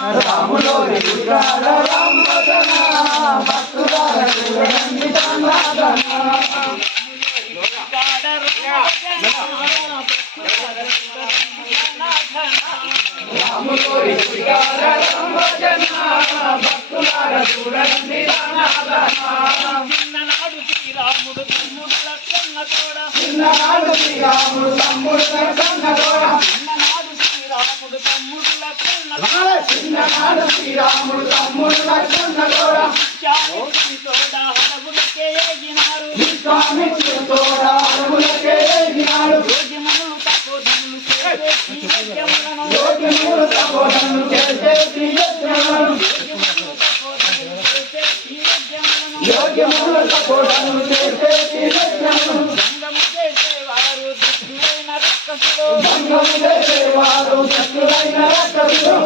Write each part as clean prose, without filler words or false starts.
రాములోరి గుడికాడ రామ భజన భక్తులార చూడండి దండాదన రాములోరి గుడికాడ రామ భజన భక్తులార చూడండి దండాదన చిన్ననాడు శ్రీరాముడు తమ్ముడు లక్ష్మణ తోడ చిన్ననాడు శ్రీరాముడు తమ్ముడు లక్ష్మణ తోడ చిన్ననాడు శ్రీరాముడు తమ్ముడు లక్ష్మణ చిన్ననాడు శ్రీరాముడు తమ్ముడు లక్ష్మణ తోడ విశ్వామిత్రుని తోడ అడవులకే ఎగినారు విశ్వామిత్రుని తోడ అడవులకే ఎగినారు యోగిమునులు తపోధనులు చేసే యజ్ఞములను యోగిమునులు తపోధనులు చేసే యజ్ఞములను యోగిమునులు తపోధనులు చేసే యజ్ఞములను భంగము చేసేవారు దుష్టులైన రాక్షసులు భంగము చేసేవారు దుష్టులైన రాక్షసులు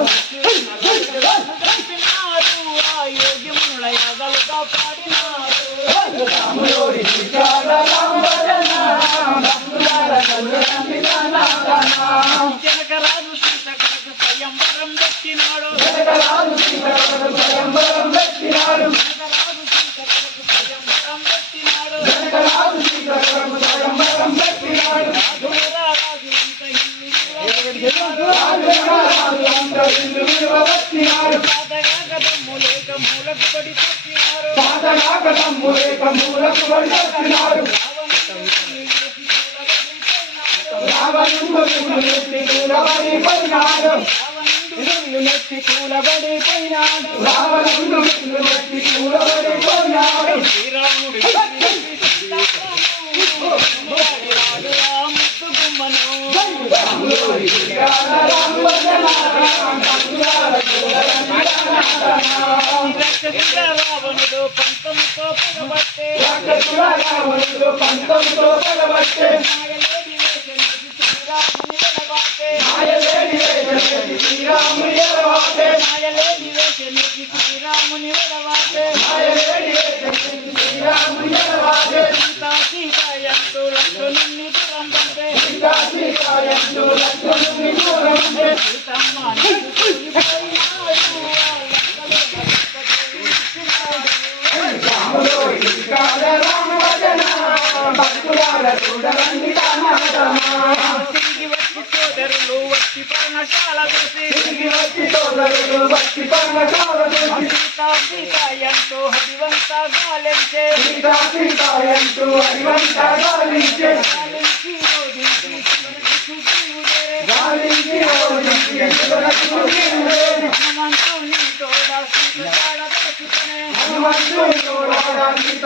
యోగిమునుల యాగలు కాపాడినారు రాములోరి గుడికాడ రామ భజన భక్తులార చూడండి దండాదన జనకరాజు సీతకు స్వయంవరం పెట్టినాడు జనకరాజు సీతకు స్వయంవరం పెట్టినాడు జనకరాజు సీతకు స్వయంవరం పెట్టినాడు జనకరాజు సీతకు స్వయంవరం పెట్టినాడు రాజు అంత హిందూ విలువబట్టినాడు పాతగాగదమ్ములేక మూలకు పడి చచ్చినారు పాతగాగదమ్ములేక మూలకు పడి చచ్చినారు రావణుడు నెత్తి కూలబడిపోయినాడు రావణుడు నెత్తి కూలబడిపోయినాడు రావణుడు నెత్తి కూలబడిపోయినాడు శ్రీరాముడు రాములోరి గుడికాడ రామ భజన భక్తులార చూడండి దండాదన రావణుడు పంతముతో పగబట్టే రావణుడు పంతముతో పగబట్టే మాయలేని వేషమేసి శ్రీరాముని ఎడబాటే మాయలేని వేషమేసి శ్రీరాముని ఎడబాటే మాయలేని వేషమేసి శ్రీరాముని ఎడబాటే సీతా సీతాయంటూ లక్ష్మణుని దూరం పంపే సీతా సీతాయంటూ లక్ష్మణుని దూరం పంపే సీతమ్మ రాములోరి గుడికాడ రామ భజన భక్తులార చూడండి దండాదన తిరిగి వచ్చి సోదరులు వచ్చి పర్ణశాల చూసి తిరిగి వచ్చి సోదరులు వచ్చి పర్ణశాల చూసి సీతా సీతాయంటూ హరివంతా గాలించే సీతా సీతాయంటూ హరివంతా గాలించే గాలించి ఓడించి గాలించి ఓడించి హనుమంతుని తోడ సీత హనుమంతుని తోడ సీత